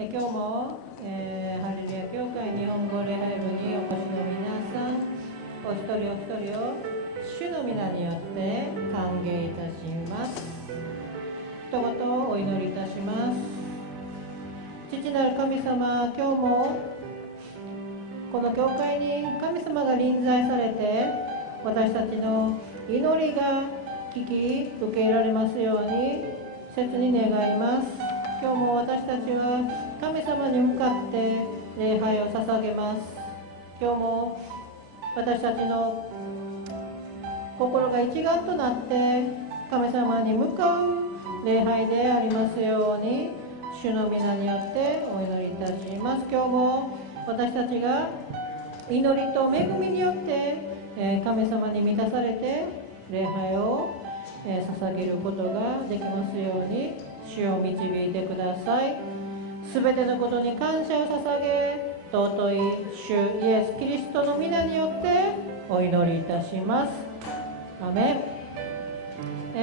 今日も、ハレルヤ教会日本語礼拝部にお越しの皆さん、お一人お一人を主の皆によって歓迎いたします。一言お祈りいたします。父なる神様、今日もこの教会に神様が臨在されて、私たちの祈りが聞き受けられますように切に願います。今日も私たちは神様に向かって礼拝を捧げます。今日も私たちの心が一丸となって神様に向かう礼拝でありますように、主の皆によってお祈りいたします。今日も私たちが祈りと恵みによって神様に満たされて礼拝を捧げることができますように主を導いてください。すべてのことに感謝を捧げ、尊い主イエス・キリストの皆によってお祈りいたします。アメン。喜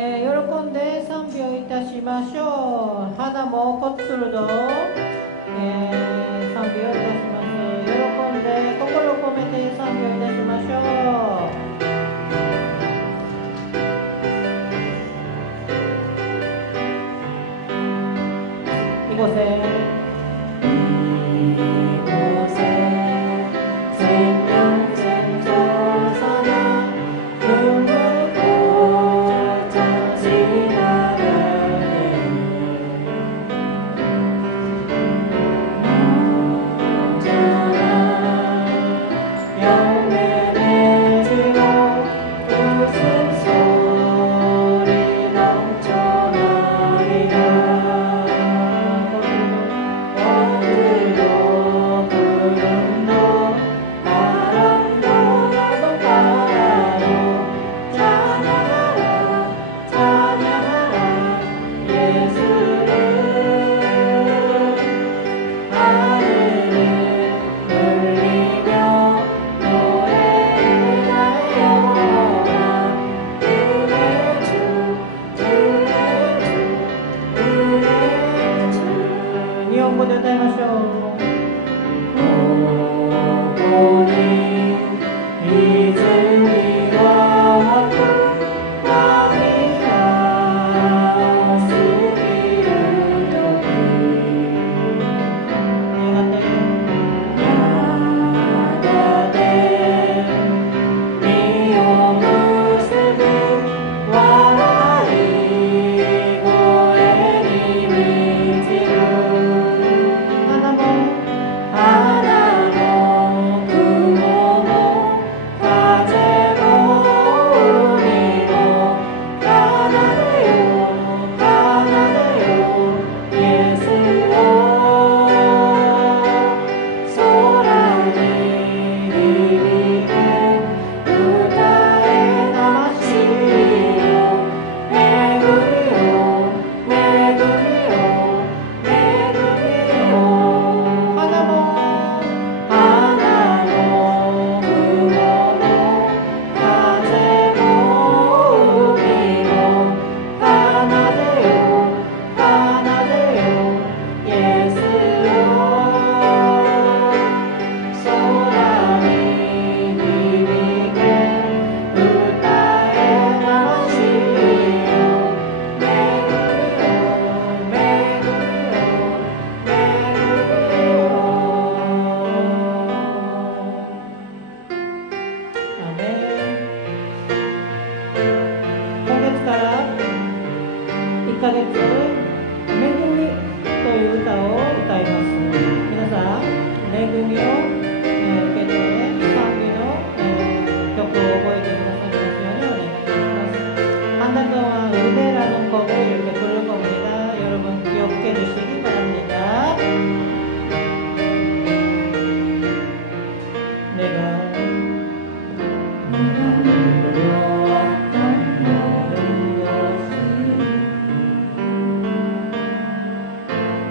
んで賛美をいたしましょう。花もこっつるど、賛美をいたします。喜んで心を込めて賛美をいたしましょう。ごせ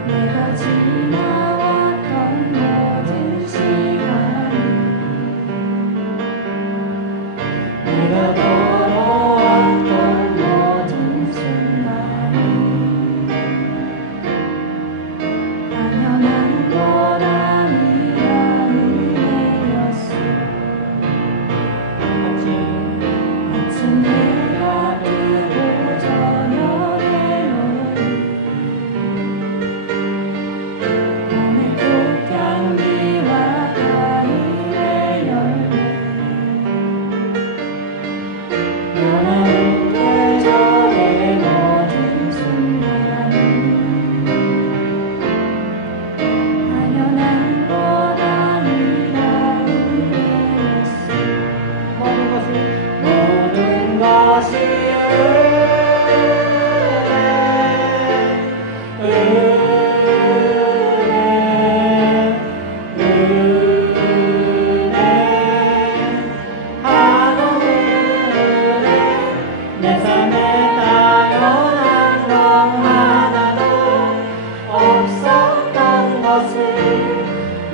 내가 지나왔던 모든 시간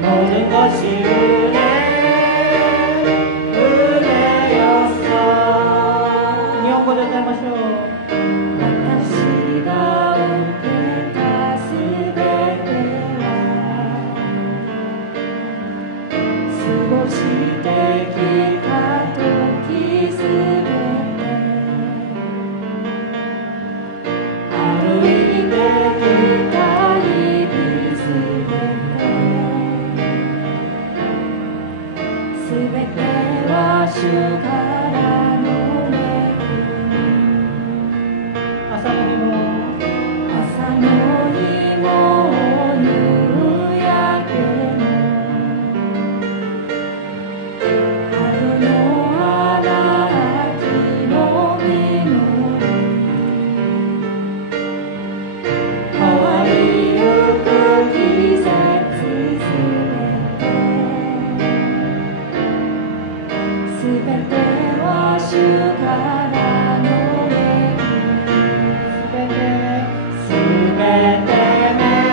모든 것이 은혜였어. 일본어で歌いましょう。私が受けたすべては過ごしてきた時すべて歩いてきた日々すべてすべては主からの恵み。朝の日も夕焼けも春の花秋の実り変わりゆく季節すべては主からの恵み。すべて恵み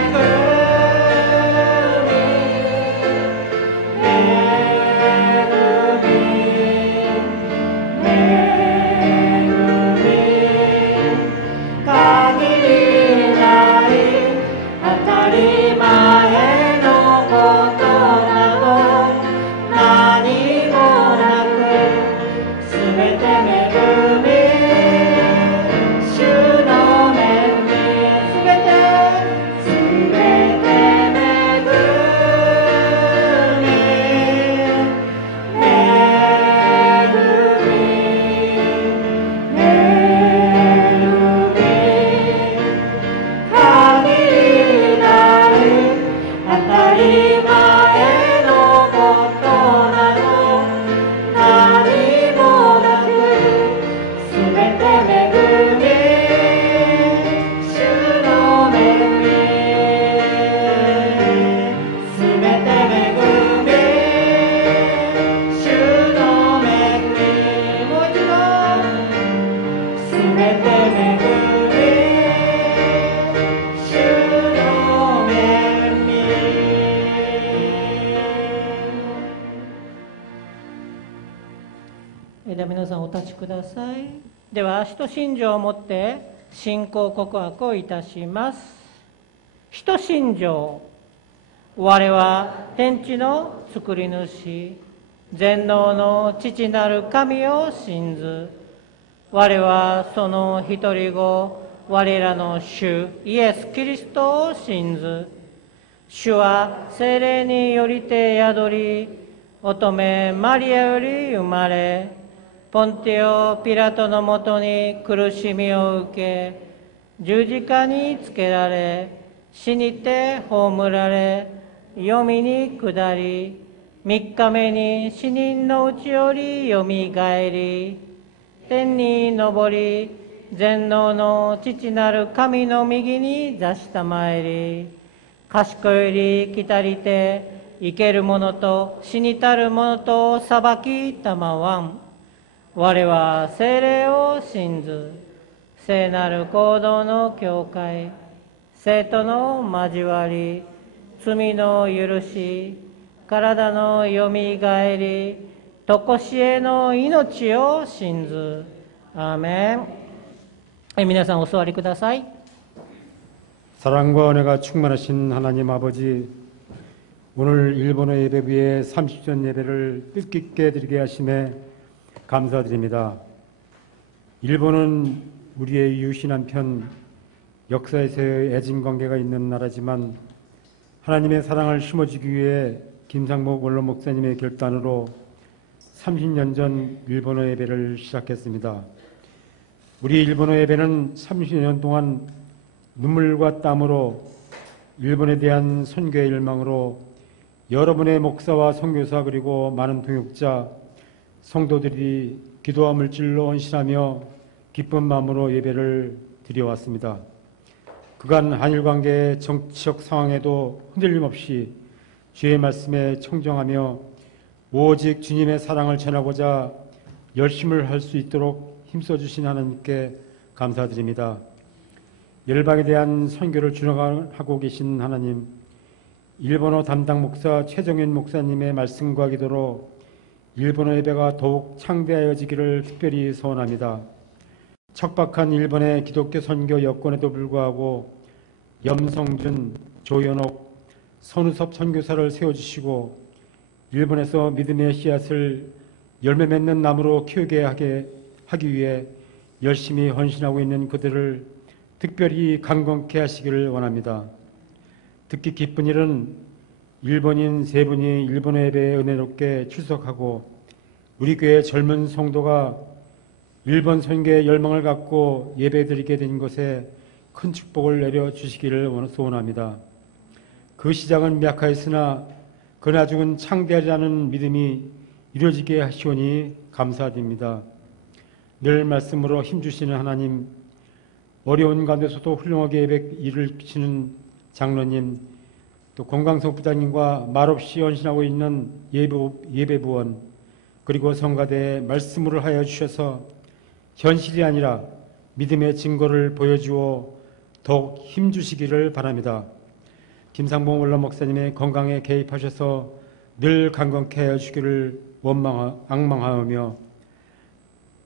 限りない当たり前のことなど何もなくすべて恵み主の恵みすべて恵み限りない当たり前のことなど何もなくすべて恵み主の恵みすべて恵み主の恵みもう一度すべて恵み主の恵み。では皆さんお立ちください。では使徒信条をもって信仰告白をいたします。使徒信条。我は天地の作り主全能の父なる神を信ず。我はその一人子我らの主イエス・キリストを信ず。主は聖霊によりて宿り乙女マリアより生まれポンテオ・ピラトのもとに苦しみを受け十字架につけられ死にて葬られ黄泉に下り3日目に死人のうちよりよみがえり天に昇り全能の父なる神の右に座したまえり賢より来たりて生ける者と死にたる者と裁きたまわん。我は聖霊を信ず聖なる行動の教会生徒の交わり罪の許し体のよみがえりとこしえの命を信ず。アーメン。皆さんお座りください。 사랑과 은혜가 충만하신 하나님 아버지, 오늘 일본어 예배부의 30전 예배를 뜻깊게 드리게 하심에 감사드립니다. 일본은 우리의 이웃인 한편 역사에서의 애진 관계가 있는 나라지만 하나님의 사랑을 심어주기 위해 김상목 원로 목사님의 결단으로 30년 전 일본어 예배를 시작했습니다. 우리 일본어 예배는 30년 동안 눈물과 땀으로 일본에 대한 선교의 열망으로 여러분의 목사와 선교사 그리고 많은 동역자, 성도들이 기도와 물질로 헌신하며 기쁜 마음으로 예배를 드려왔습니다. 그간 한일관계의 정치적 상황에도 흔들림 없이 주의 말씀에 청정하며 오직 주님의 사랑을 전하고자 열심을 할 수 있도록 힘써주신 하나님께 감사드립니다. 열방에 대한 선교를 준행하고 계신 하나님, 일본어 담당 목사 최정윤 목사님의 말씀과 기도로 일본어 예배가 더욱 창대하여지기를 특별히 소원합니다. 척박한 일본의 기독교 선교 여건에도 불구하고 염성준, 조현옥, 선우섭 선교사를 세워주시고 일본에서 믿음의 씨앗을 열매 맺는 나무로 키우게 하기 위해 열심히 헌신하고 있는 그들을 특별히 강건케 하시기를 원합니다. 특히 기쁜 일은 일본인 3분이 일본어 예배에 은혜롭게 출석하고 우리 교회 젊은 성도가 일본 선교에 열망을 갖고 예배드리게 된 것에 큰 축복을 내려주시기를 소원합니다. 그 시작은 미약하였으나 그 나중은 창대하리라는 믿음이 이루어지게 하시오니 감사드립니다. 늘 말씀으로 힘주시는 하나님, 어려운 가운데서도 훌륭하게 예배 일을 주시는 장로님, 또 건강석 부장님과 말없이 헌신하고 있는 예배부원, 그리고 성가대에 말씀으로 하여 주셔서 현실이 아니라 믿음의 증거를 보여주어 더욱 힘주시기를 바랍니다. 김상봉 원로 목사님의 건강에 개입하셔서 늘 강건케 하여 주기를 앙망하며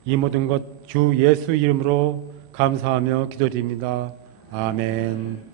이 모든 것 주 예수 이름으로 감사하며 기도드립니다. 아멘.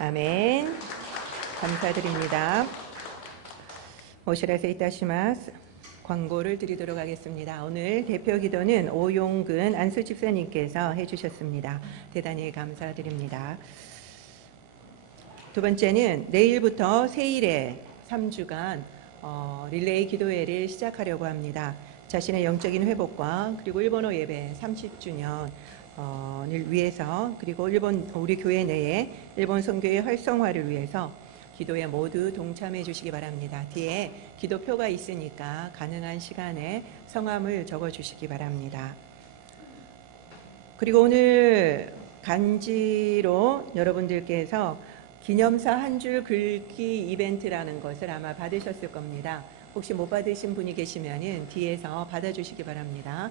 아멘. 감사드립니다. 오시라세 이타시마스. 광고를 드리도록 하겠습니다. 오늘 대표 기도는 오용근 안수 집사님께서 해주셨습니다. 대단히 감사드립니다. 두 번째는 내일부터 세일에 3주간 릴레이 기도회를 시작하려고 합니다. 자신의 영적인 회복과 그리고 일본어 예배 30주년을 위해서 그리고 우리 교회 내에 일본 선교의 활성화를 위해서 기도에 모두 동참해 주시기 바랍니다. 뒤에 기도표가 있으니까 가능한 시간에 성함을 적어 주시기 바랍니다. 그리고 오늘 간지로 여러분들께서 기념사 한 줄 긁기 이벤트라는 것을 아마 받으셨을 겁니다. 혹시 못 받으신 분이 계시면은 뒤에서 받아주시기 바랍니다.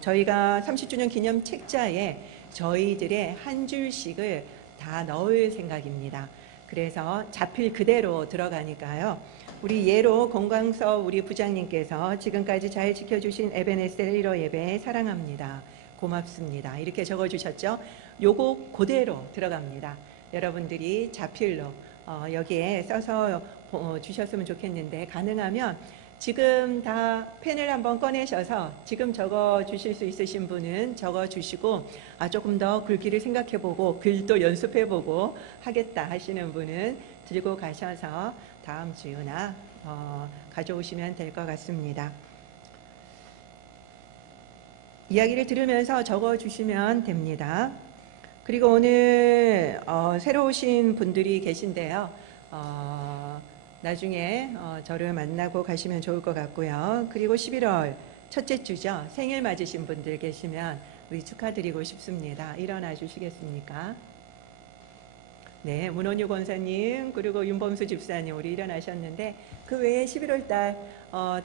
저희가 30주년 기념 책자에 저희들의 한 줄씩을 다 넣을 생각입니다. 그래서 자필 그대로 들어가니까요. 우리 예로 건광서 우리 부장님께서 지금까지 잘 지켜주신 에베네셀 1호 예배 사랑합니다. 고맙습니다. 이렇게 적어주셨죠? 요거 그대로 들어갑니다. 여러분들이 자필로 여기에 써서 주셨으면 좋겠는데 가능하면 지금 다 펜을 한번 꺼내셔서 지금 적어 주실 수 있으신 분은 적어 주시고 조금 더 글귀를 생각해보고 글도 연습해보고 하겠다 하시는 분은 들고 가셔서 다음 주나 가져오시면 될 것 같습니다. 이야기를 들으면서 적어 주시면 됩니다. 그리고 오늘 새로 오신 분들이 계신데요. 나중에 저를 만나고 가시면 좋을 것 같고요. 그리고 11월 첫째 주죠. 생일 맞으신 분들 계시면 우리 축하드리고 싶습니다. 일어나 주시겠습니까? 네, 문원유 권사님 그리고 윤범수 집사님 우리 일어나셨는데 그 외에 11월 달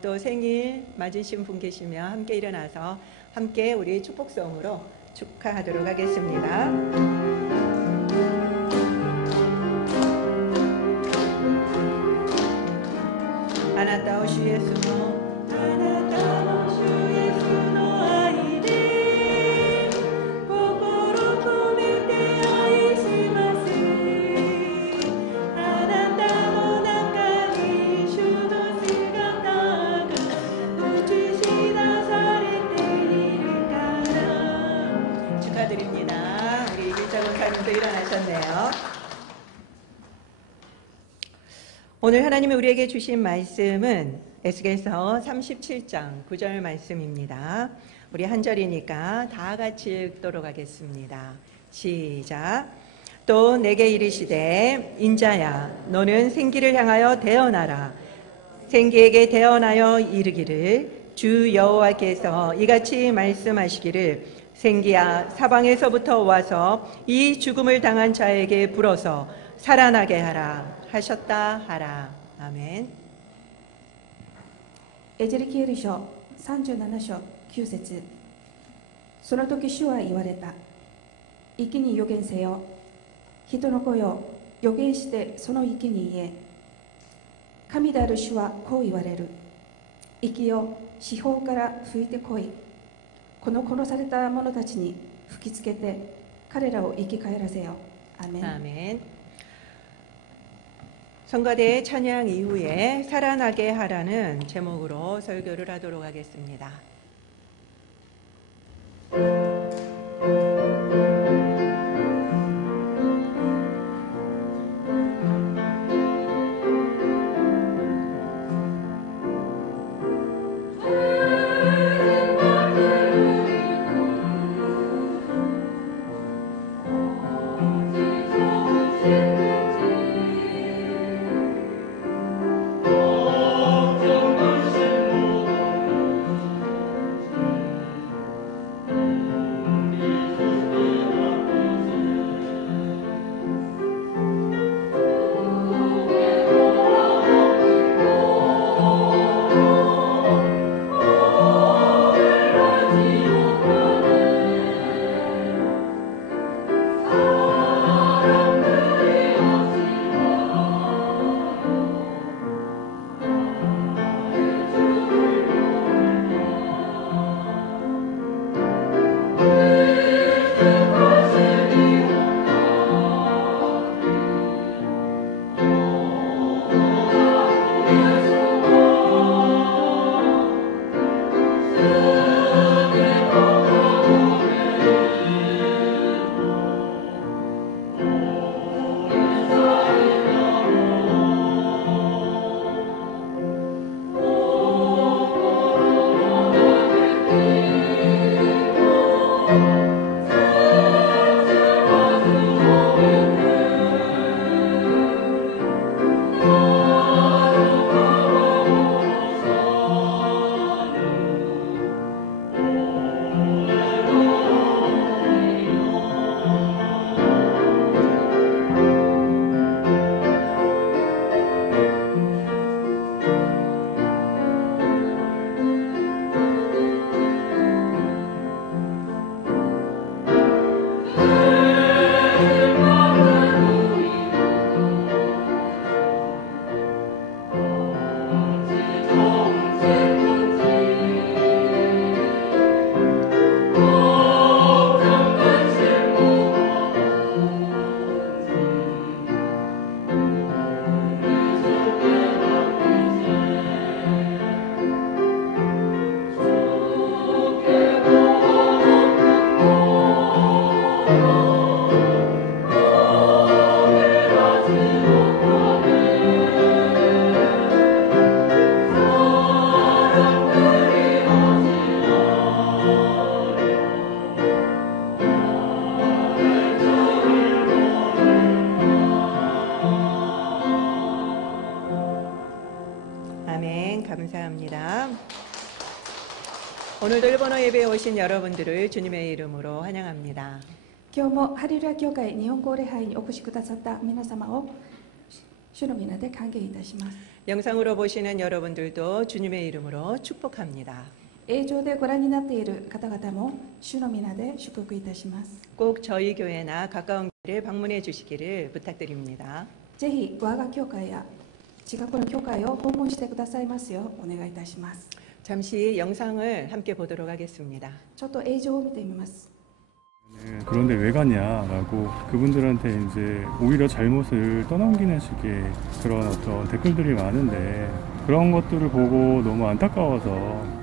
또 생일 맞으신 분 계시면 함께 일어나서 함께 우리 축복성으로 축하하도록 하겠습니다. 아나타 주 예수노 축하드립니다. 우리 이길자 권사님도 일어나셨네요. 오늘 하나님이 우리에게 주신 말씀은 에스겔서 37장 9절 말씀입니다. 우리 한 절이니까 다 같이 읽도록 하겠습니다. 시작. 또 내게 이르시되 인자야 너는 생기를 향하여 대언하라. 생기에게 대언하여 이르기를 주 여호와께서 이같이 말씀하시기를 생기야 사방에서부터 와서 이 죽음을 당한 자에게 불어서 살아나게 하라 하셨다 하라. 아멘. エゼキエル書37章9節。その時主は言われた。息に予言せよ。人の子よ、予言してその息に言え。神である主はこう言われる。息よ、四方から吹いてこい。この殺された者たちに吹きつけて彼らを生き返らせよ。アメン。 아멘. 성가대의 찬양 이후에 살아나게 하라는 제목으로 설교를 하도록 하겠습니다. 오늘도 일본어 예배에 오신 여러분들을 주님의 이름으로 환영합니다. 今日もハレルヤ教会日本語礼拝にお越しくださった皆様を主の皆で歓迎いたします。 영상으로 보시는 여러분들도 주님의 이름으로 축복합니다. 映像でご覧になっている方々も主の皆で祝福いたします。 꼭 저희 교회나 가까운 교회를 방문해 주시기를 부탁드립니다. ぜひ我が教会や近くの教会を訪問してくださいますようお願いいたします。 잠시 영상을 함께 보도록 하겠습니다. ちょっと映像を見てみます。 그런데 왜 가냐라고 그분들한테 이제 오히려 잘못을 떠넘기는 식의 그런 어떤 댓글들이 많은데 그런 것들을 보고 너무 안타까워서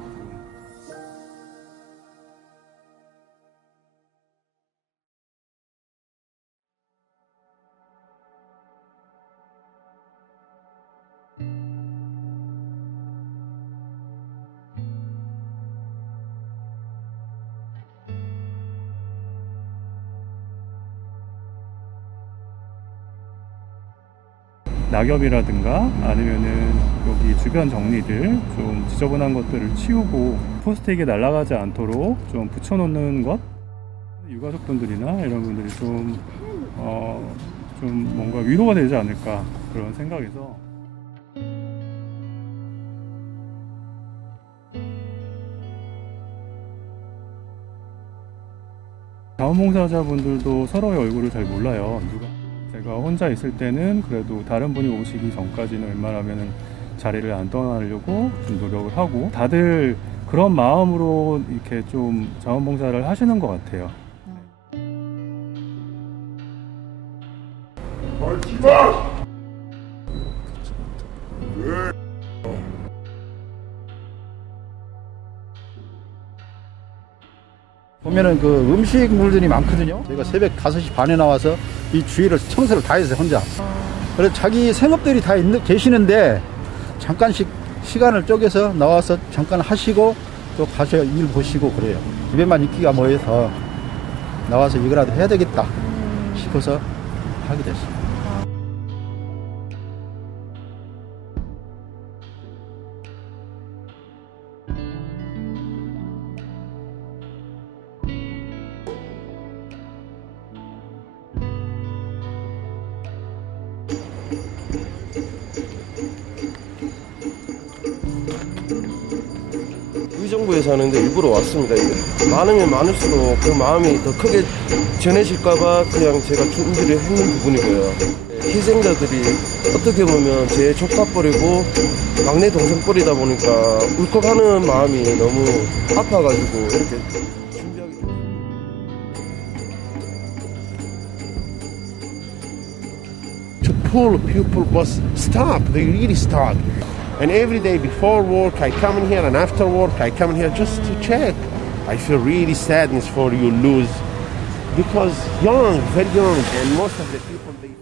낙엽이라든가 아니면은 여기 주변 정리들 좀 지저분한 것들을 치우고 포스트잇에 날아가지 않도록 좀 붙여놓는 것, 유가족분들이나 이런 분들이 좀 뭔가 위로가 되지 않을까 그런 생각에서 자원봉사자분들도 서로의 얼굴을 잘 몰라요. 제가 혼자 있을 때는 그래도 다른 분이 오시기 전까지는 웬만하면 자리를 안 떠나려고 좀 노력을 하고 다들 그런 마음으로 이렇게 좀 자원봉사를 하시는 것 같아요. 보면은 그 음식물들이 많거든요. 저희가 새벽 5시 반에 나와서 이 주위를 청소를 다 했어요, 혼자. 그래서 자기 생업들이 다 계시는데 잠깐씩 시간을 쪼개서 나와서 잠깐 하시고 또 가셔 일 보시고 그래요. 집에만 있기가 뭐해서 나와서 이거라도 해야 되겠다 싶어서 하게 됐어요. 의정부에서 하는데 일부러 왔습니다. 많으면 많을수록 그 마음이 더 크게 전해질까봐 그냥 제가 준비를 했는 부분이고요. 희생자들이 어떻게 보면 제 조카뻘이고 막내 동생뻘이다 보니까 울컥하는 마음이 너무 아파가지고 이렇게 준비하게 됐어요. To pull people was stop. They really stop. And every day before work, I come in here, and after work, I come in here just to check. I feel really sadness for you lose, because young, very young, and most of the people they.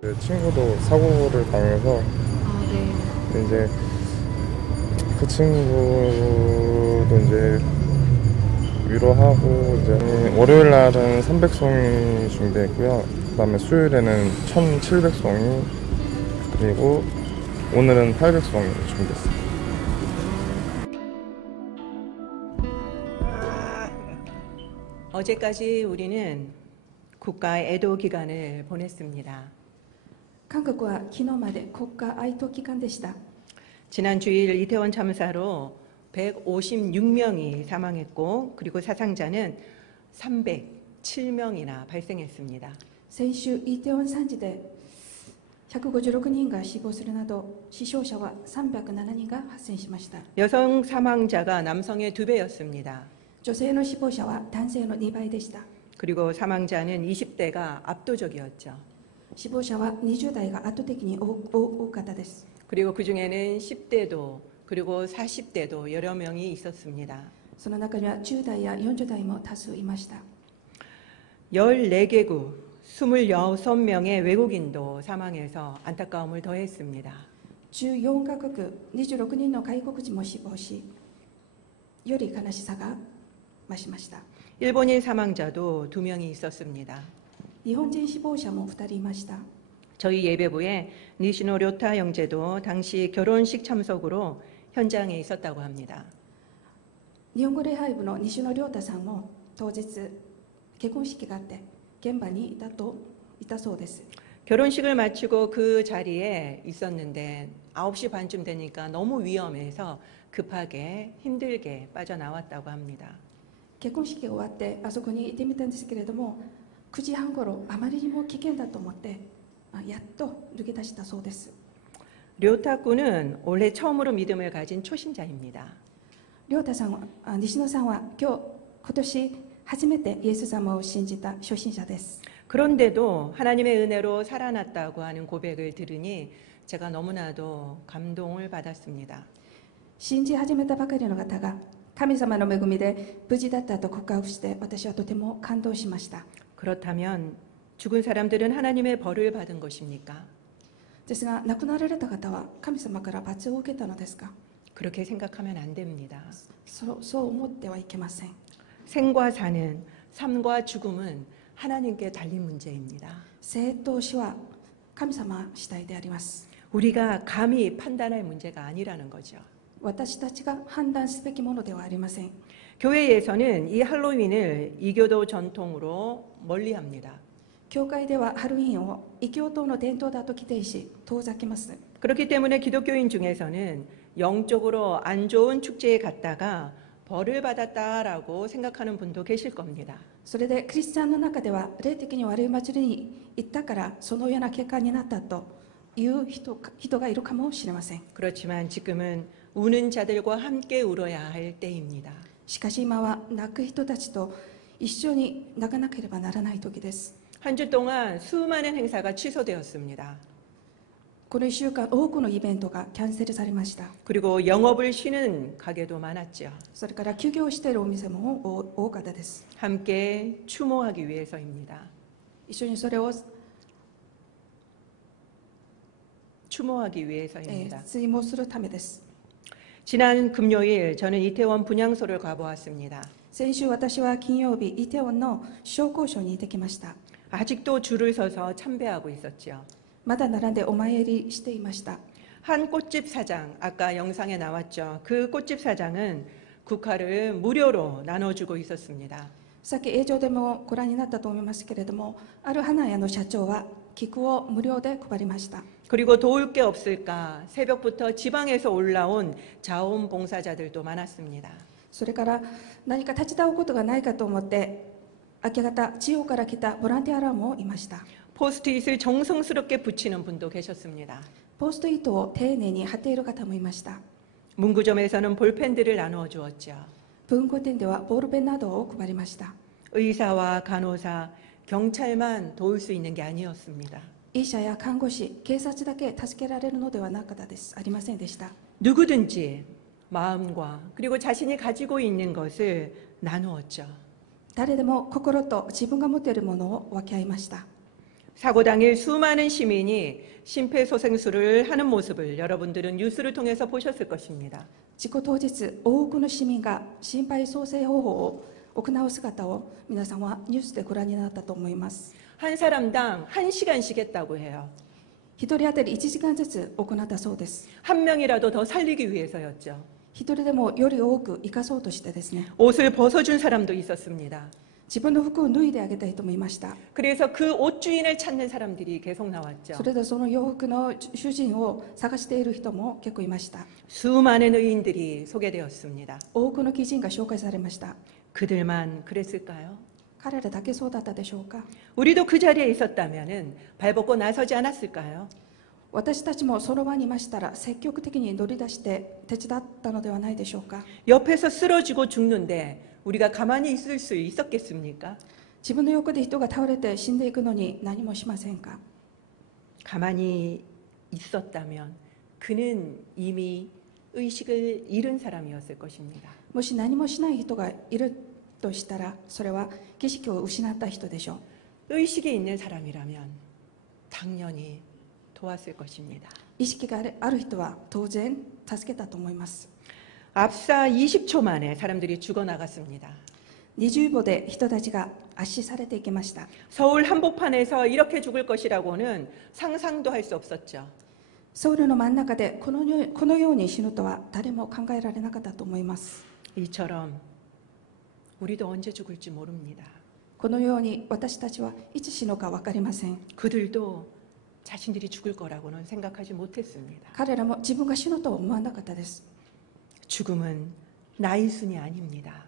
그 친구도 사고를 당해서 이제 그 친구도 이제 위로하고 이제 월요일 날은 300송이 준비했고요. 그다음에 수요일에는 1,700송이 그리고 오늘은 800송이 준비했습니다. 어제까지 우리는 국가 애도 기간을 보냈습니다. 韓国は昨日まで国家哀悼期間でした。 지난 주일 이태원 참사로 156명이 사망했고 그리고 사상자는 307명이나 발생했습니다. 先週イテウォン惨事で156人が死亡するなど死傷者は307人が発生しました。 여성 사망자가 남성의 2배였습니다. 女性の死亡者は男性の2倍でした。 그리고 사망자는 20대가 압도적이었죠. 死亡者は20代が圧倒的に多かったです。 그리고 그 중에는 10대도 그리고 40대도 여러 명이 있었습니다. その中には10代や40代も多数いました。 14개국 26명의 외국인도 사망해서 안타까움을 더했습니다. 14カ国26人の外国人も死亡し、より悲しさが増しました。 일본인 사망자도 2명이 있었습니다. 日本人死亡者も2人いました。 저희 예배부에 니시노 료타 형제도 당시 결혼식 참석으로 현장에 있었다고 합니다. 日本語礼拝部の西野亮太さんも当日結婚式があって現場にいたそうです。 결혼식을 마치고 그 자리에 있었는데 9시 반쯤 되니까 너무 위험해서 급하게 힘들게 빠져나왔다고 합니다. 結婚式が終わってあそこにいてみたんですけれども、9時半ごろあまりにも危険だと思ってやっと抜け出したそうです。 료타 군은 올해 처음으로 믿음을 가진 초신자입니다. 亮太さんは西野さんは今年初めてイエス様を信じた初心者です。 그런데도 하나님의 은혜로 살아났다고 하는 고백을 들으니 제가 너무나도 감동을 받았습니다. 信じ始めたばかりの方が神様の恵みで無事だったと告白して私はとても感動しました。 그렇다면 죽은 사람들은 하나님의 벌을 받은 것입니까? ですが亡くなられた方は神様から罰を受けたのですか？ 그렇게 생각하면 안 됩니다. そう思ってはいけません。 생과 사는, 삶과 죽음은 하나님께 달린 문제입니다. 生と死は神様次第であります。 우리가 감히 판단할 문제가 아니라는 거죠. 私たちが判断すべきものではありません。 교회에서는 이 할로윈을 이교도 전통으로 멀리합니다. 教会ではハロウィーンを異教徒の伝統だと規定し遠ざけます。 그렇기 때문에 기독교인 중에서는 영적으로 안 좋은 축제에 갔다가 벌을 받았다라고 생각하는 분도 계실 겁니다. それでクリスチャンの中では霊的に悪い祭りに行ったからそのような結果になったという人がいるかもしれません。 그렇지만 지금은 우는 자들과 함께 울어야 할 때입니다. しかし今は泣く人たちと一緒に泣かなければならない時です。 한 주 동안 수많은 행사가 취소되었습니다. この1週間多くのイベントがキャンセルされました。 그리고 영업을 쉬는 가게도 많았죠. それから休業しているお店も多かったです。 함께 추모하기 위해서입니다. 一緒にそれを、추모하기 위해서입니다. 追悼するためです。 지난 금요일 저는 이태원 분향소를 가보았습니다. 先週私は金曜日イテウォンの商工所に行ってきました。 아직도 줄을 서서 참배하고 있었죠. まだ並んでお参りしていました。 한 꽃집 사장, 아까 영상에 나왔죠. 그 꽃집 사장은 국화를 무료로 나눠주고 있었습니다. さっき映像でもご覧になったと思いますけれども、ある花屋の社長は菊を無料で配りました。 그리고 도울 게 없을까 새벽부터 지방에서 올라온 자원봉사자들도 많았습니다. それから何か立ち直ることがないかと思って明け方地方から来たボランティアらもいました。 포스트잇을 정성스럽게 붙이는 분도 계셨습니다. ポストイートを丁寧に貼っている方もいました。 문구점에서는 볼펜들을 나누어 주었죠. 文庫店ではボールペンなどを配りました。 의사와 간호사, 경찰만 도울 수 있는 게 아니었습니다. 医者や看護師、警察だけ助けられるのではなかったです。ありませんでした。 누구든지 마음과 그리고 자신이 가지고 있는 것을 나누었죠. 誰でも心と自分が持っているものを分け合いました。 사고 당일 수많은 시민이 심폐소생술을 하는 모습을 여러분들은 뉴스를 통해서 보셨을 것입니다. 事故当日、多くの市民が心肺蘇生方法を行う姿を皆さんはニュースでご覧になったと思います。 한 사람당 1시간씩 했다고 해요. 一人当たり1時間ずつ行ったそうです。 한 명이라도 더 살리기 위해서였죠. 一人でもより多く生かそうとしてですね。 옷을 벗어준 사람도 있었습니다. 自分の服を脱いであげた人もいました。 그래서 그 옷 주인을 찾는 사람들이 계속 나왔죠. それでその洋服の主人を探している人も結構いました。 수많은 의인들이 소개되었습니다. 多くの貴人が紹介されました。 그들만 그랬을까요? 彼らだけそうだったでしょうか。 우리도 그 자리에 있었다면 발벗고 나서지 않았을까요? 私たちもその場にいましたら積極的に乗り出して手伝ったのではないでしょうか。 옆에서 쓰러지고 죽는데 우리가 가만히 있을 수 있었겠습니까? 自分の横で人が倒れて死んでいくのに何もしませんか。 가만히 있었다면 그는 이미 의식을 잃은 사람이었을 것입니다. もし何もしない人がいるとしたらそれは意識を失った人でしょう。 의식이 있는 사람이라면 당연히 도왔을 것입니다. 意識がある人は当然助けたと思います。 압사 20초 만에 사람들이 죽어나갔습니다. 20歩で人たちが圧死されていきました。 서울 한복판에서 이렇게 죽을 것이라고는 상상도 할 수 없었죠. ソウルの真ん中でこのように死ぬとは誰も考えられなかったと思います。 이처럼 우리도 언제 죽을지 모릅니다. このように私たちはいつ死ぬか分かりません。 그들도 자신들이 죽을 거라고는 생각하지 못했습니다. 彼らも自分が死ぬとは思わなかったです。 죽음은 나이 순이 아닙니다.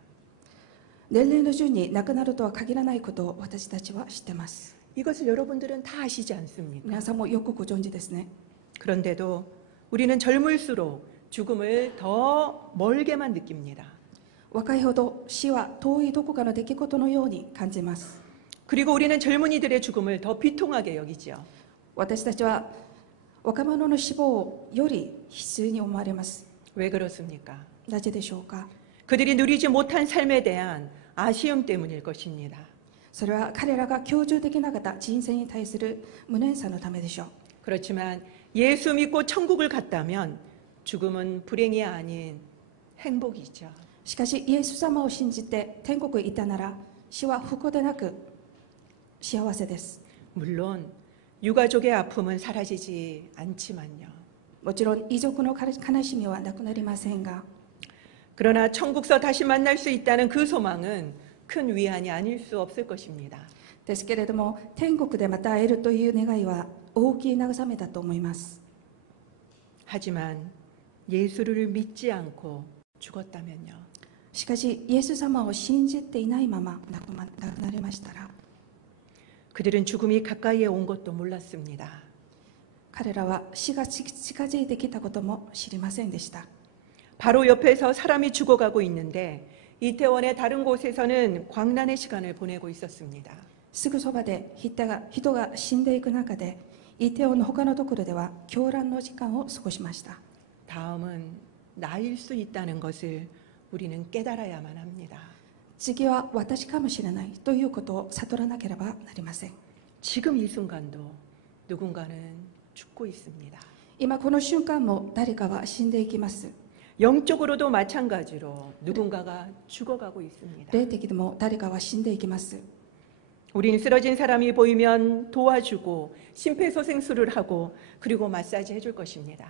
年齢の順に亡くなるとは限らないことを私たちは知っています。 이것을 여러분들은 다 아시지 않습니까? 皆さんもよくご存知ですね。 그런데도 우리는 젊을수록 죽음을 더 멀게만 느낍니다. 若いほど死は遠いどこかの出来事のように感じます。 그리고 우리는 젊은이들의 죽음을 더 비통하게 여기죠. 私たちは若者の死亡より悲痛に思われます。 왜 그렇습니까? なぜでしょうか。 그들이 누리지 못한 삶에 대한 아쉬움 때문일 것입니다. それは彼らが享受できなかった人生に対する無念さのためでしょう。 그렇지만 예수 믿고 천국을 갔다면 죽음은 불행이 아닌 행복이죠. しかしイエス様を信じて天国へ行ったなら死は不幸でなく幸せです。 물론 유가족의 아픔은 사라지지 않지만요. もちろん遺族の悲しみはなくなりませんが、 그러나 천국서 다시 만날 수 있다는 그 소망은 큰 위안이 아닐 수 없을 것입니다. ですけれども天国でまた会えるという願いは大きい慰めだと思います。 하지만 예수를 믿지 않고 죽었다면요. しかしイエス様を信じていないまま亡くなりましたら、 그들은 죽음이 가까이에 온 것도 몰랐습니다. 彼らは死が近づいてきたことも知りませんでした。 바로 옆에서 사람이 죽어가고 있는데 이태원의 다른 곳에서는 광란의 시간을 보내고 있었습니다. すぐそばで人が死んでいく中で、イテウォンの他のところでは狂乱の時間を過ごしました。 다음은 나일 수 있다는 것을 우리는 깨달아야만 합니다. 次は私かもしれないということを悟らなければなりません。 지금 이 순간도 누군가는 죽고 있습니다. 今この瞬間も誰かは死んでいきます。 영적으로도 마찬가지로 누군가가 죽어가고 있습니다. 霊的でも誰かは死んでいきます。 우리는 쓰러진 사람이 보이면 도와주고 심폐소생술을 하고 그리고 마사지 해줄 것입니다.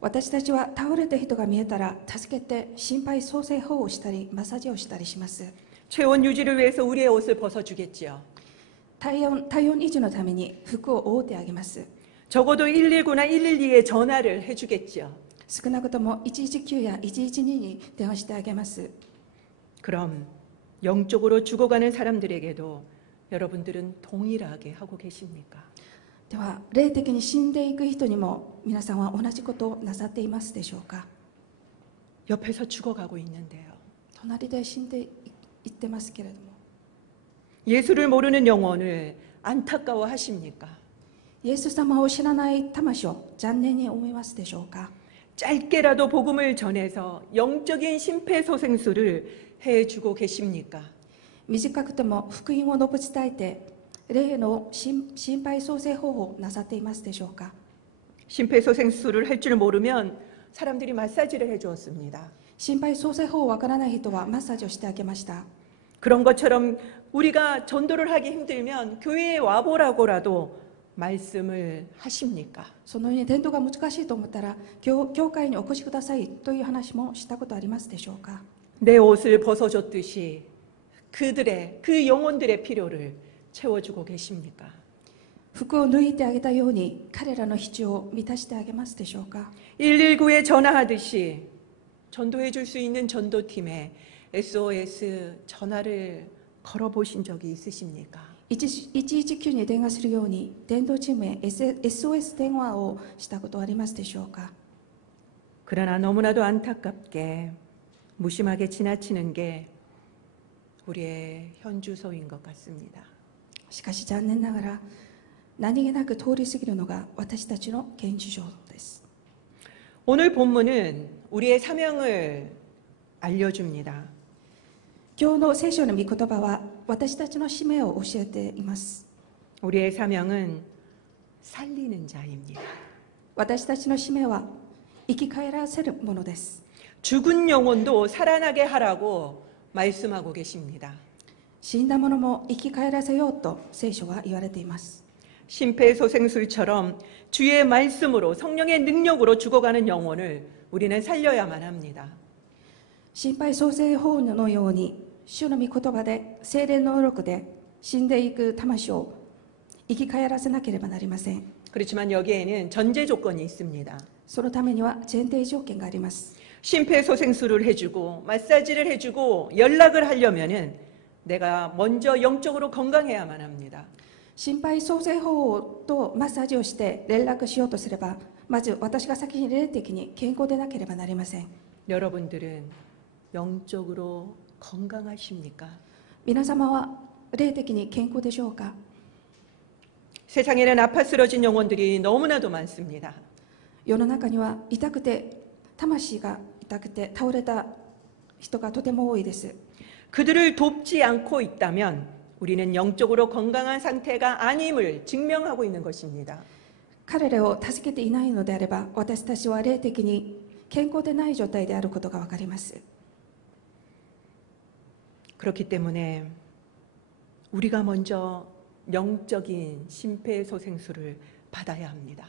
私たちは倒れた人が見えたら助けて心肺蘇生法をしたりマッサージをしたりします。 체온 유지를 위해서 우리의 옷을 벗어주겠지요. 体温維持のために服を覆ってあげます。 적어도 119나 112에 전화를 해주겠지요. 少なくとも119や112に電話してあげます。 그럼 영적으로 죽어가는 사람들에게도 여러분들은 동일하게 하고 계십니까? では霊的に死んでいく人にも皆さんは同じことをなさっていますでしょうか。 옆에서 죽어가고 있는데요. 隣で死んでいってますけれども、 예수를 모르는 영혼을 안타까워하십니까? イエス様を知らない魂を残念に思いますでしょうか。 짧게라도 복음을 전해서 영적인 심폐소생술을 해주고 계십니까? 短くても福音を述べ伝えて霊の心肺蘇生法をなさっていますでしょうか。 심폐소생술을 할 줄 모르면 사람들이 마사지를 해주었습니다. 心肺蘇生法をわからない人はマッサージをしてあげました。 그런 것처럼 우리가 전도를 하기 힘들면 교회에 와보라고라도 말씀을 하십니까? そのように伝道が難しいと思ったら教会にお越しくださいという話もしたことありますでしょうか。 내 옷을 벗어줬듯이 그들의 그 영혼들의 필요를 채워주고 계십니까? 服を脱いであげたように彼らの必要を満たしてあげますでしょうか。 119에 전화하듯이 전도해 줄 수 있는 전도팀에 SOS 전화를 걸어보신 적이 있으십니까? 119に電話するように伝道チームへ SOS 電話をしたことはありますでしょうか。 그러나 너무나도 안타깝게 무심하게 지나치는 게 우리의 현주소인 것 같습니다. しかし残念ながら何気なく通り過ぎるのが私たちの現状です。 오늘 본문은 우리의 사명을 알려줍니다. 今日の聖書の御言葉は私たちの使命を教えています。 우리의 사명은 살리는 자입니다. 私たちの使命は生き返らせるものです。 죽은 영혼도 살아나게 하라고 말씀하고 계십니다. 死んだ者も生き返らせようと聖書は言われています。 심폐소생술처럼 주의 말씀으로 성령의 능력으로 죽어가는 영혼을 우리는 살려야만 합니다. 心肺蘇生法のように主の御言葉で聖霊の能力で死んでいく魂を生き返らせなければなりません。 그렇지만 여기에는 전제 조건이 있습니다. そのためには前提条件があります。 심폐소생술을 해주고 마사지를 해주고 연락을 하려면은 내가 먼저 영적으로 건강해야만 합니다. 心肺蘇生法とマッサージをして連絡しようとすれば、まず私が先に霊的に健康でなければなりません。 여러분들은 영적으로 건강하십니까? 皆様は霊的に健康でしょうか？ 세상에는 아파 쓰러진 영혼들이 너무나도 많습니다. 世の中には痛くて魂が痛くて倒れた人がとても多いです。 그들을 돕지 않고 있다면 우리는 영적으로 건강한 상태가 아님을 증명하고 있는 것입니다. 彼らを助けていないのであれば、私たちは霊的に健康でない状態であることがわかります。 그렇기 때문에 우리가 먼저 영적인 심폐소생술을 받아야 합니다.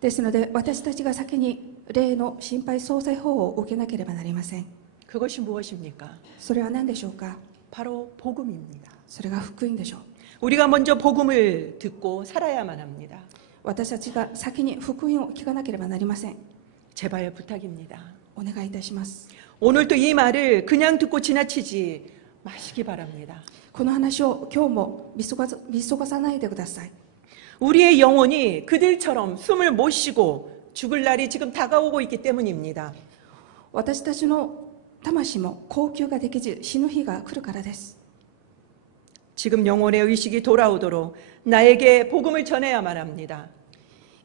ですので、私たちが先に霊の心肺蘇生法を受けなければなりません。 그것이 무엇입니까? それは何でしょうか？ 바로 복음입니다. それが福音でしょう。 우리가 먼저 복음을 듣고 살아야만 합니다. 私たちが先に福音を聞かなければなりません。 제발 부탁입니다. お願いいたします。 오늘도 이 말을 그냥 듣고 지나치지 마시기 바랍니다. この話を今日も見過ごさないでください。 우리의 영혼이 그들처럼 숨을 못 쉬고 죽을 날이 지금 다가오고 있기 때문입니다. 私たちの魂も呼吸ができず死ぬ日が来るからです。 지금 영혼의 의식이 돌아오도록 나에게 복음을 전해야만 합니다.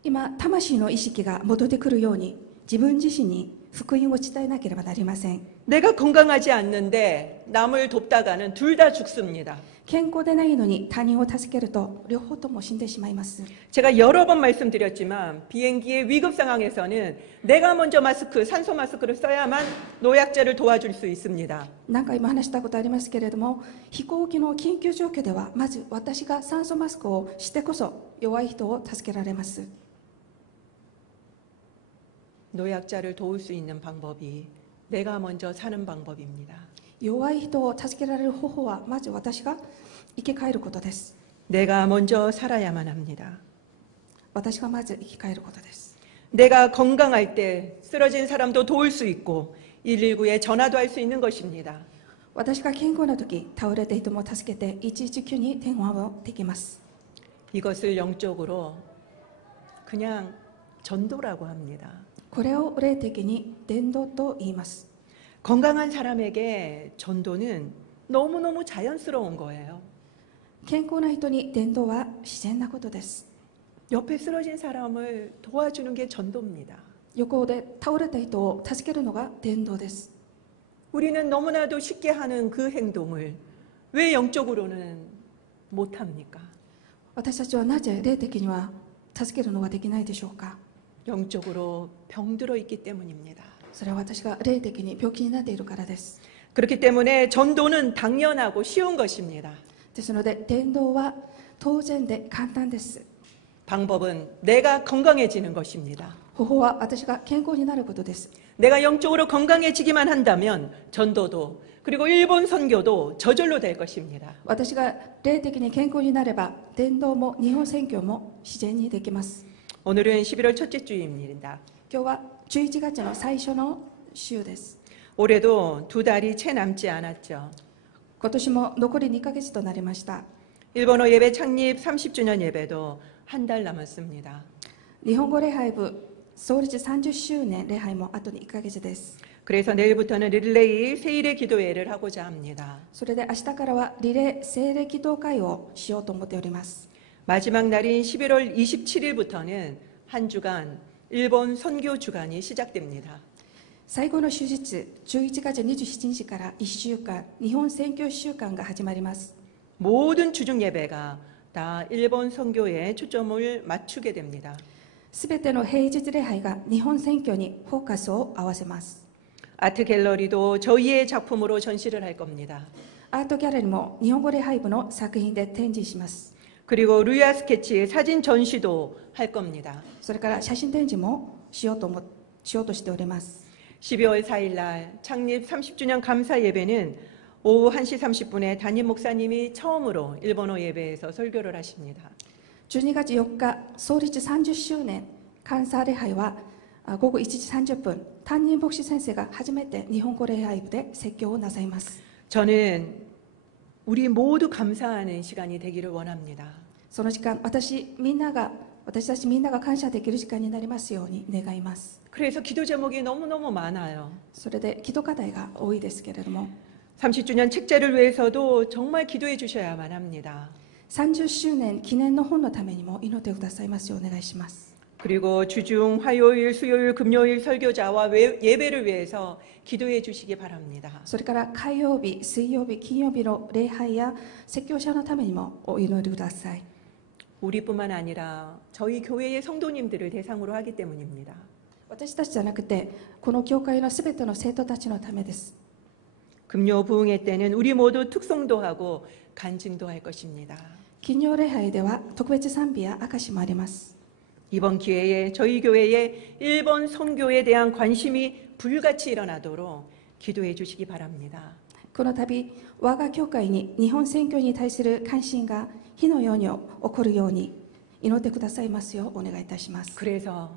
今、魂の意識が戻ってくるように自分自身に福音を伝えなければなりません。 내가 건강하지 않는데 남을 돕다가는 둘 다 죽습니다. 健康でないのに他人を助けると両方とも死んでしまいます。 제가 여러 번 말씀드렸지만 비행기의 위급 상황에서는 내가 먼저 산소 마스크를 써야만 노약자를 도와줄 수 있습니다. 何回も話したことありますけれども、飛行機の緊急状況ではまず私が酸素マスクをしてこそ弱い人を助けられます。 노약자를 도울 수 있는 방법이 내가 먼저 사는 방법입니다. 弱い人を助けられる方法はまず私が生き返ることです。 내가 먼저 살아야만 합니다. 私がまず生き返ることです。 내가 건강할 때 쓰러진 사람도 도울 수 있고 119에 전화도 할 수 있는 것입니다. 私が健康な時、倒れた人も助けて119に電話をできます。 이것을 영적으로 그냥 전도라고 합니다. これを霊的に伝道と言います。 건강한 사람에게 전도는 너무너무 자연스러운 거예요. 健康な人に伝道は自然なことです。 옆에 쓰러진 사람을 도와주는 게 전도입니다. 横で倒れた人を助けるのが伝道です。 우리는 너무나도 쉽게 하는 그 행동을 왜 영적으로는 못합니까? 私たちはなぜ霊的には助けるのができないでしょうか？ 영적으로 병들어 있기 때문입니다. それは私が霊的に病気になっているからです。 그렇기 때문에 전도는 당연하고 쉬운 것입니다. ですので伝道は当然で簡単です。 방법은 내가 건강해지는 것입니다. 方法は私が健康になることです。 내가 영적으로 건강해지기만 한다면 전도도 그리고 일본 선교도 저절로 될 것입니다. 私が霊的に健康になれば伝道も日本宣教も自然にできます。 오늘은 11월 첫째 주입니다. 今日は11月の最初の週です。 올해도 2달이 채 남지 않았죠. 今年も残り2ヶ月となりました。 일본어 예배 창립 30주년 예배도 한 달 남았습니다. 日本語礼拝部創立30周年礼拝もあと1ヶ月です。 그래서 내일부터는 릴레이 세일의 기도회를 하고자 합니다. それで明日からはリレー聖霊祈祷会をしようと思っております。 마지막 날인 11월 27일부터는 한 주간 일본 선교 주간이 시작됩니다. 最後の終日11月27日から1週間日本宣教週間が始まります。 모든 주중 예배가 다 일본 선교에 초점을 맞추게 됩니다. すべての平日礼拝が日本宣教にフォーカスを合わせます。 아트 갤러리도 저희의 작품으로 전시를 할 겁니다. アートギャラリーも日本語礼拝部の作品で展示します。 그리고 루야 스케치의 사진 전시도 할 겁니다. それから写真展示もしようとしております。 12월 4일 날 창립 30주년 감사 예배는 오후 1시 30분에 담임 목사님이 처음으로 일본어 예배에서 설교를 하십니다. 12月4日創立30周年監査礼拝は午後1時30分、担任牧師先生が初めて日本語礼拝部で説教をなさいます。 저는 우리 모두 감사하는 시간이 되기를 원합니다. その時間、私たちみんなが感謝できる時間になりますように願います。 그래서 기도 제목이 너무너무 많아요. それで祈祷課題が多いですけれども、 30주년 책자를 위해서도 정말 기도해 주셔야만 합니다. 30周年記念の本のためにも祈ってくださいますようお願いします。 그리고 주중 화요일, 수요일, 금요일 설교자와 예배를 위해서 기도해 주시기 바랍니다. それから火曜日、水曜日、金曜日の礼拝や説教者のためにもお祈りください。 우리뿐만 아니라 저희 교회의 성도님들을 대상으로 하기 때문입니다. 私たちじゃなくて、この教会のすべての生徒たちのためです。 금요 부흥회 때는 우리 모두 특송도 하고 간증도 할 것입니다. 金曜礼拝では特別賛美や証もあります。 이번 기회에 저희 교회의 일본 선교에 대한 관심이 불같이 일어나도록 기도해 주시기 바랍니다. この度、我が教会に日本選挙に対する関心が火のように起こるように祈ってくださいますようお願いいたします。 그래서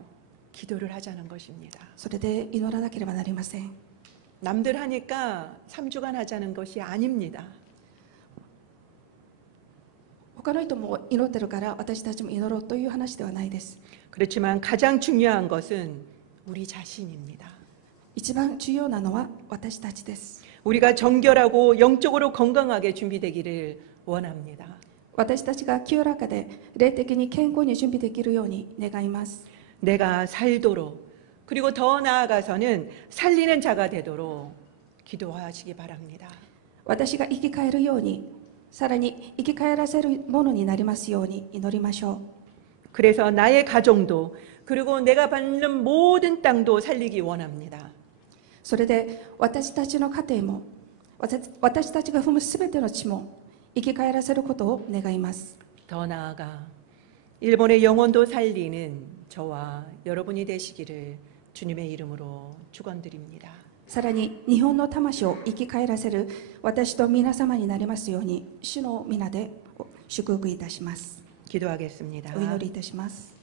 기도를 하자는 것입니다. それで祈らなければなりません。 남들 하니까 3주간 하자는 것이 아닙니다. 他の人も祈ってるから私たちも祈ろうという話ではないです。 그렇지만 가장 중요한 것은 우리 자신입니다. 一番重要なのは私たちです。 우리가 정결하고 영적으로 건강하게 준비되기를 원합니다. 私たちが清らかで霊的に健康に準備できるように願います。 내가 살도록 그리고 더 나아가서는 살리는 자가 되도록 기도하시기 바랍니다. 私が生き返るように、さらに生き返らせるものになりますように祈りましょう。 그래서 나의 가정도 그리고 내가 받는 모든 땅도 살리기 원합니다. それで私たちの家庭も私たちが踏むすべての地も生き返らせることを願います。 더 나아가 일본의 영혼도 살리는 저와 여러분이 되시기를 주님의 이름으로 축원드립니다. さらに日本の魂を生き返らせる私と皆様になりますように主の皆で祝福いたします。 기도하겠습니다. お祈りいたします。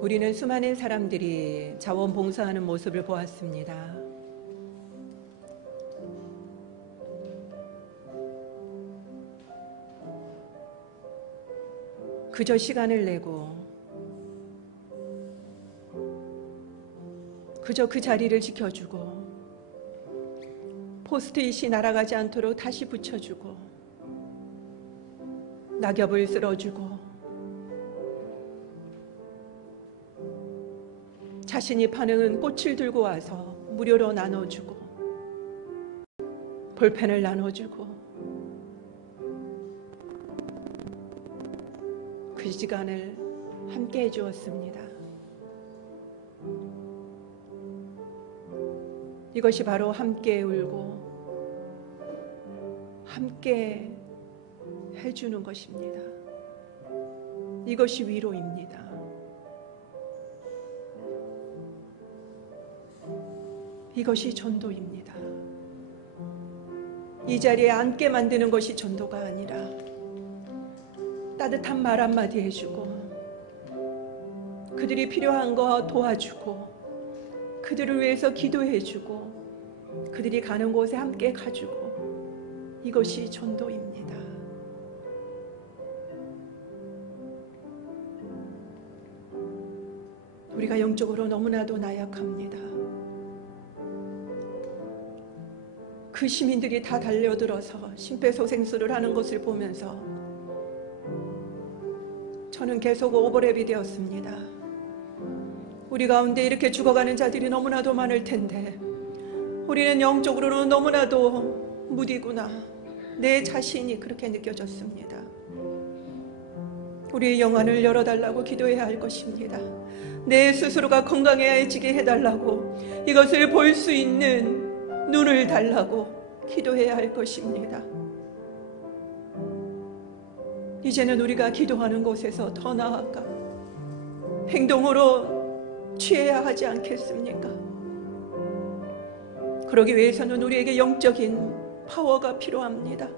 우리는 수많은 사람들이 자원봉사하는 모습을 보았습니다. 그저 시간을 내고 그저 그 자리를 지켜주고 포스트잇이 날아가지 않도록 다시 붙여주고 낙엽을 쓸어주고 자신이 파는 꽃을 들고 와서 무료로 나눠주고 볼펜을 나눠주고 그 시간을 함께 해주었습니다. 이것이 바로 함께 울고 함께 해주는 것입니다. 이것이 위로입니다. 이것이 전도입니다. 이 자리에 앉게 만드는 것이 전도가 아니라 따뜻한 말 한마디 해주고 그들이 필요한 거 도와주고 그들을 위해서 기도해주고 그들이 가는 곳에 함께 가주고 이것이 전도입니다. 우리가 영적으로 너무나도 나약합니다. 그 시민들이 다 달려들어서 심폐소생술을 하는 것을 보면서 저는 계속 오버랩이 되었습니다. 우리 가운데 이렇게 죽어가는 자들이 너무나도 많을 텐데 우리는 영적으로는 너무나도 무디구나. 내 자신이 그렇게 느껴졌습니다. 우리의 영안을 열어달라고 기도해야 할 것입니다. 내 스스로가 건강해지게 해달라고, 이것을 볼 수 있는 눈을 달라고 기도해야 할 것입니다. 이제는 우리가 기도하는 곳에서 더 나아가 행동으로 취해야 하지 않겠습니까? 그러기 위해서는 우리에게 영적인 파워가 필요합니다.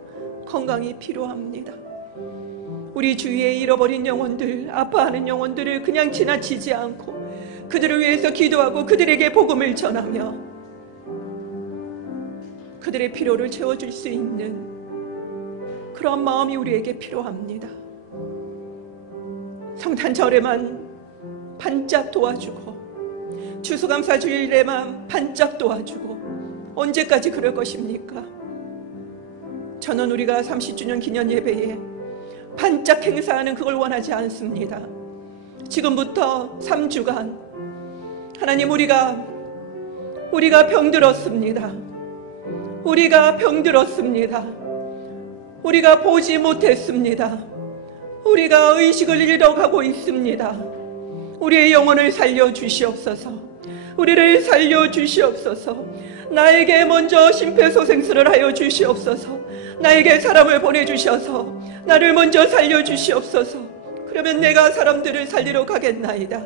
건강이 필요합니다. 우리 주위에 잃어버린 영혼들, 아파하는 영혼들을 그냥 지나치지 않고 그들을 위해서 기도하고 그들에게 복음을 전하며 그들의 필요를 채워줄 수 있는 그런 마음이 우리에게 필요합니다. 성탄절에만 반짝 도와주고 추수감사 주일에만 반짝 도와주고 언제까지 그럴 것입니까? 저는 우리가 30주년 기념 예배에 반짝 행사하는 그걸 원하지 않습니다. 지금부터 3주간 하나님, 우리가 병들었습니다. 우리가 병들었습니다. 우리가 보지 못했습니다. 우리가 의식을 잃어가고 있습니다. 우리의 영혼을 살려주시옵소서. 우리를 살려주시옵소서. 나에게 먼저 심폐소생술을 하여 주시옵소서. 나에게 사람을 보내주셔서 나를 먼저 살려주시옵소서. 그러면 내가 사람들을 살리러 가겠나이다.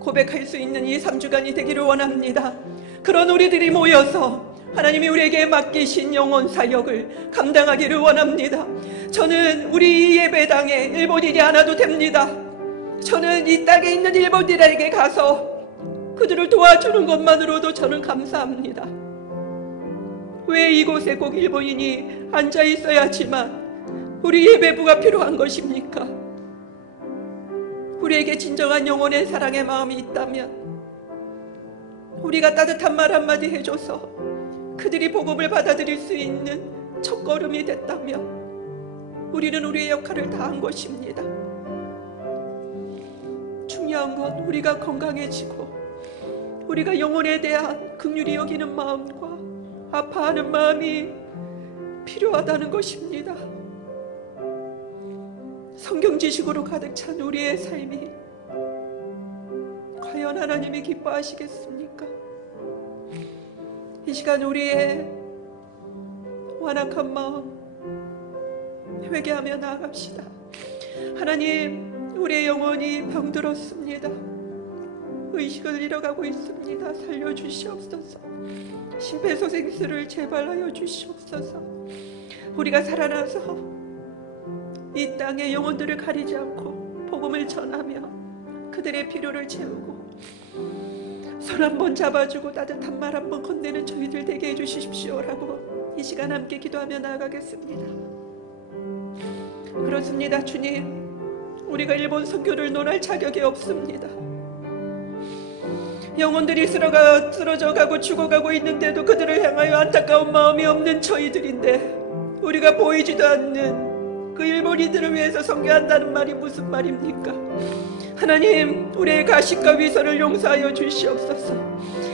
고백할 수 있는 이 3주간이 되기를 원합니다. 그런 우리들이 모여서 하나님이 우리에게 맡기신 영혼 사역을 감당하기를 원합니다. 저는 우리 예배당에 일본인이 안 와도 됩니다. 저는 이 땅에 있는 일본인에게 가서 그들을 도와주는 것만으로도 저는 감사합니다. 왜 이곳에 꼭 일본인이 앉아 있어야지만 우리 예배부가 필요한 것입니까? 우리에게 진정한 영혼의 사랑의 마음이 있다면 우리가 따뜻한 말 한마디 해줘서 그들이 복음을 받아들일 수 있는 첫걸음이 됐다면 우리는 우리의 역할을 다한 것입니다. 중요한 건 우리가 건강해지고 우리가 영혼에 대한 긍휼히 여기는 마음과 아파하는 마음이 필요하다는 것입니다. 성경 지식으로 가득 찬 우리의 삶이 과연 하나님이 기뻐하시겠습니까? 이 시간 우리의 완악한 마음 회개하며 나아갑시다. 하나님, 우리의 영혼이 병들었습니다. 의식을 잃어가고 있습니다. 살려주시옵소서. 심폐소생술을 제발하여 주시옵소서. 우리가 살아나서 이 땅의 영혼들을 가리지 않고 복음을 전하며 그들의 필요를 채우고 손 한번 잡아주고 따뜻한 말 한번 건네는 저희들 되게 해주십시오라고 이 시간 함께 기도하며 나아가겠습니다. 그렇습니다. 주님, 우리가 일본 선교를 논할 자격이 없습니다. 영혼들이 쓰러져 가고 죽어가고 있는데도 그들을 향하여 안타까운 마음이 없는 저희들인데 우리가 보이지도 않는 그 일본인들을 위해서 선교한다는 말이 무슨 말입니까? 하나님, 우리의 가식과 위선을 용서하여 주시옵소서.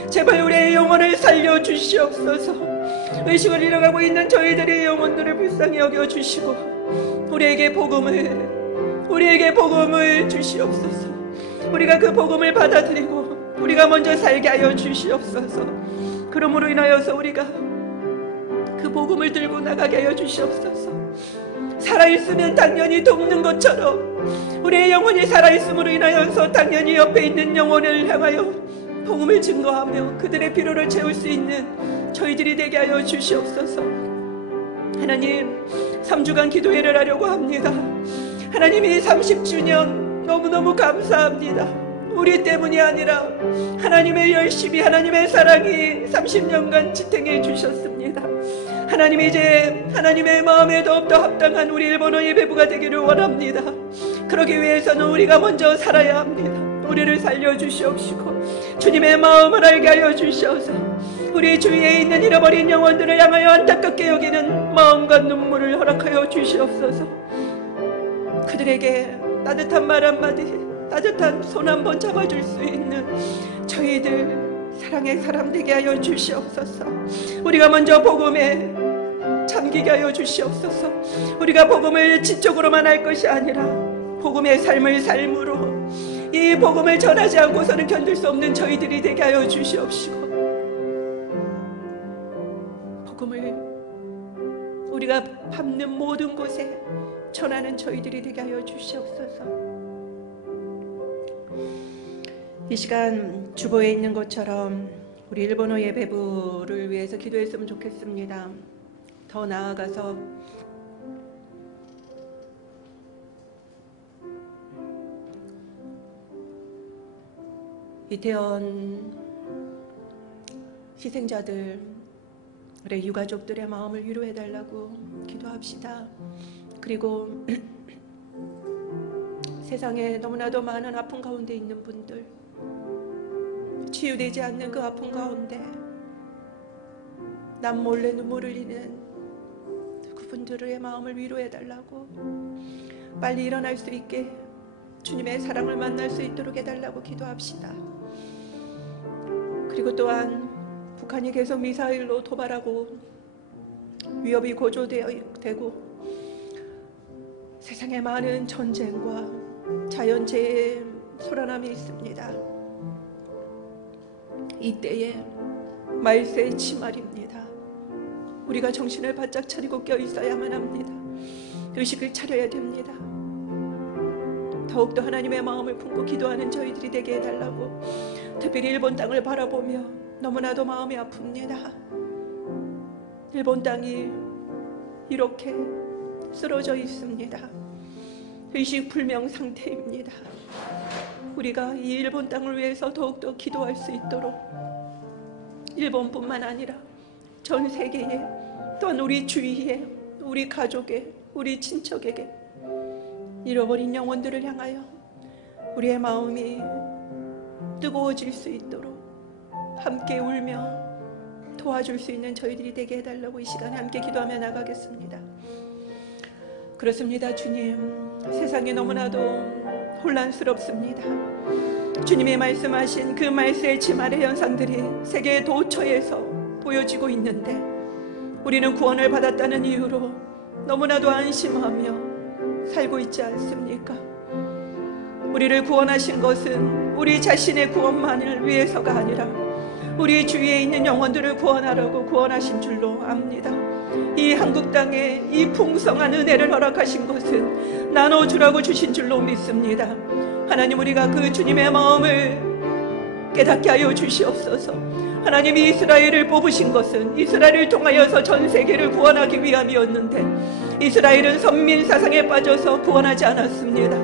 제발 우리의 영혼을 살려주시옵소서. 의식을 잃어가고 있는 저희들의 영혼들을 불쌍히 여겨주시고 우리에게 복음을 주시옵소서. 우리가 그 복음을 받아들이고 우리가 먼저 살게 하여 주시옵소서. 그러므로 인하여서 우리가 그 복음을 들고 나가게 하여 주시옵소서. 살아있으면 당연히 돕는 것처럼 우리의 영혼이 살아있음으로 인하여서 당연히 옆에 있는 영혼을 향하여 복음을 증거하며 그들의 필요를 채울 수 있는 저희들이 되게 하여 주시옵소서. 하나님, 3주간 기도회를 하려고 합니다. 하나님이 30주년 너무너무 감사합니다. 우리 때문이 아니라 하나님의 열심히, 하나님의 사랑이 30년간 지탱해 주셨습니다. 하나님, 이제 하나님의 마음에 더욱더 합당한 우리 일본어 예배부가 되기를 원합니다. 그러기 위해서는 우리가 먼저 살아야 합니다. 우리를 살려주시옵시고 주님의 마음을 알게 하여 주셔서 우리 주위에 있는 잃어버린 영혼들을 향하여 안타깝게 여기는 마음과 눈물을 허락하여 주시옵소서. 그들에게 따뜻한 말 한마디, 따뜻한 손 한번 잡아줄 수 있는 저희들 사랑의 사람 되게 하여 주시옵소서. 우리가 먼저 복음에 잠기게 하여 주시옵소서. 우리가 복음을 지적으로만 할 것이 아니라 복음의 삶을 삶으로 이 복음을 전하지 않고서는 견딜 수 없는 저희들이 되게 하여 주시옵시고, 복음을 우리가 밟는 모든 곳에 전하는 저희들이 되게 하여 주시옵소서. 이 시간 주보에 있는 것처럼 우리 일본어 예배부를 위해서 기도했으면 좋겠습니다. 더 나아가서 이태원 희생자들의 유가족들의 마음을 위로해달라고 기도합시다. 그리고 세상에 너무나도 많은 아픔 가운데 있는 분들, 치유되지 않는 그 아픔 가운데 남 몰래 눈물을 흘리는 그분들의 마음을 위로해달라고, 빨리 일어날 수 있게 주님의 사랑을 만날 수 있도록 해달라고 기도합시다. 그리고 또한 북한이 계속 미사일로 도발하고 위협이 고조되고 세상에 많은 전쟁과 자연재해의 소란함이 있습니다. 이때에 말세의 치말입니다. 우리가 정신을 바짝 차리고 껴있어야만 합니다. 의식을 차려야 됩니다. 더욱더 하나님의 마음을 품고 기도하는 저희들이 되게 해달라고, 특별히 일본 땅을 바라보며 너무나도 마음이 아픕니다. 일본 땅이 이렇게 쓰러져 있습니다. 의식불명 상태입니다. 우리가 이 일본 땅을 위해서 더욱더 기도할 수 있도록, 일본뿐만 아니라 전 세계에, 또한 우리 주위에, 우리 가족에, 우리 친척에게 잃어버린 영혼들을 향하여 우리의 마음이 뜨거워질 수 있도록 함께 울며 도와줄 수 있는 저희들이 되게 해달라고 이 시간에 함께 기도하며 나가겠습니다. 그렇습니다. 주님, 세상이 너무나도 혼란스럽습니다. 주님이 말씀하신 그 말세의 치말의 현상들이 세계 도처에서 보여지고 있는데, 우리는 구원을 받았다는 이유로 너무나도 안심하며 살고 있지 않습니까? 우리를 구원하신 것은 우리 자신의 구원만을 위해서가 아니라 우리 주위에 있는 영혼들을 구원하려고 구원하신 줄로 압니다. 이 한국 땅에 이 풍성한 은혜를 허락하신 것은 나눠주라고 주신 줄로 믿습니다. 하나님, 우리가 그 주님의 마음을 깨닫게 하여 주시옵소서. 하나님이 이스라엘을 뽑으신 것은 이스라엘을 통하여서 전 세계를 구원하기 위함이었는데, 이스라엘은 선민 사상에 빠져서 구원하지 않았습니다.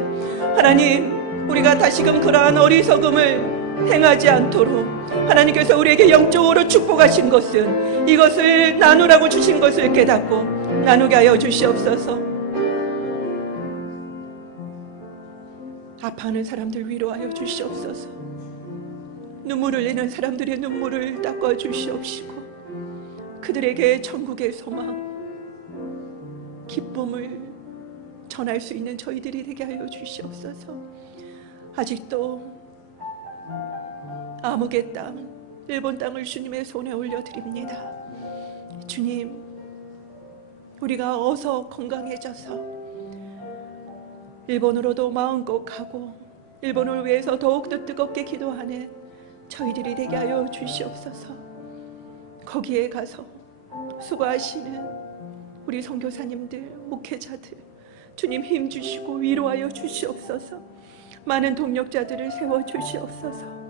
하나님, 우리가 다시금 그러한 어리석음을 행하지 않도록 하나님께서 우리에게 영적으로 축복하신 것은 이것을 나누라고 주신 것을 깨닫고 나누게 하여 주시옵소서. 아파하는 사람들 위로하여 주시옵소서. 눈물을 흘리는 사람들의 눈물을 닦아 주시옵시고, 그들에게 천국의 소망, 기쁨을 전할 수 있는 저희들이 되게 하여 주시옵소서. 아직도 암흑의 땅, 일본 땅을 주님의 손에 올려드립니다. 주님, 우리가 어서 건강해져서 일본으로도 마음껏 가고 일본을 위해서 더욱더 뜨겁게 기도하는 저희들이 되게 하여 주시옵소서. 거기에 가서 수고하시는 우리 선교사님들, 목회자들, 주님 힘주시고 위로하여 주시옵소서. 많은 동력자들을 세워주시옵소서.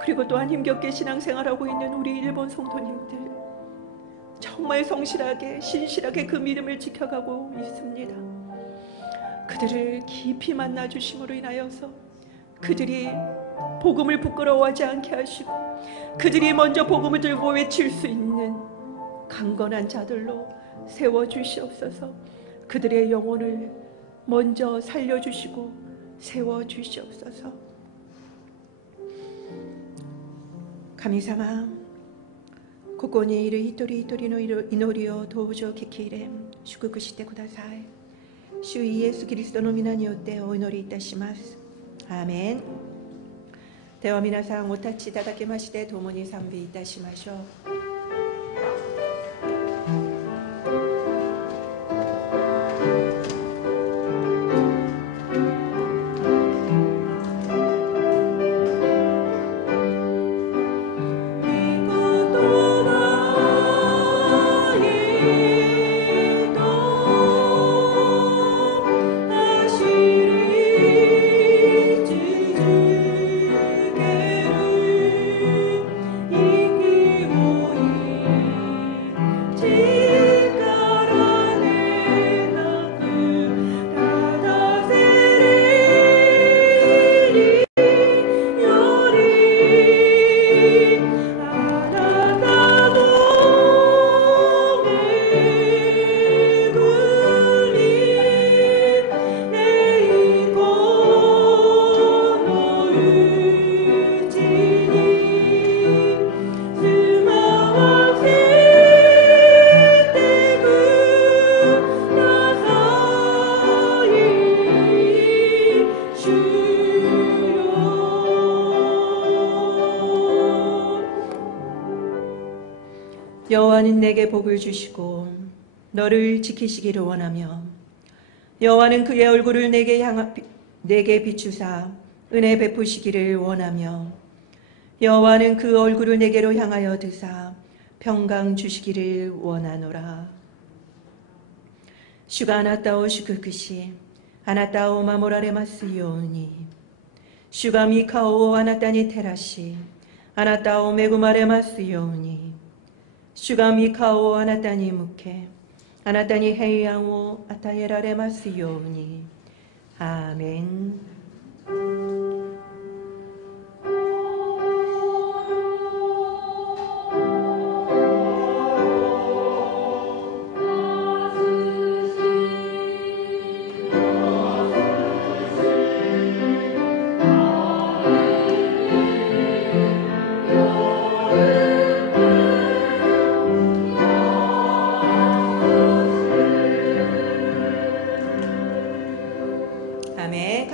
그리고 또한 힘겹게 신앙생활하고 있는 우리 일본 성도님들, 정말 성실하게 신실하게 그 믿음을 지켜가고 있습니다. 그들을 깊이 만나주심으로 인하여서 그들이 복음을 부끄러워하지 않게 하시고, 그들이 먼저 복음을 들고 외칠 수 있는 강건한 자들로 세워주시옵소서. 그들의 영혼을 먼저 살려주시고 세워주시옵소서.神様、ここにいる一人一人の祈りを登場聞き入れ祝福してください。主イエスキリストの皆によってお祈りいたします。アーメン。では皆さんお立ちいただきまして共に賛美いたしましょう。 여호와는 내게 복을 주시고 너를 지키시기를 원하며 여호와는 그의 얼굴을 내게 비추사 은혜 베푸시기를 원하며 여호와는 그 얼굴을 내게로 향하여 드사 평강 주시기를 원하노라. 주가 아나타오 슈크크시 아나타오 마모라레마스 요우니 주가 미카오 아나타니 테라시 아나타오 메구마레마스 요우니 주가 미카오 아나타니 무케 아나타니 헤이양오 아타예라레마스 요우니 아멘. 아멘.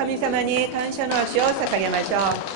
神様に感謝の足を捧げましょう。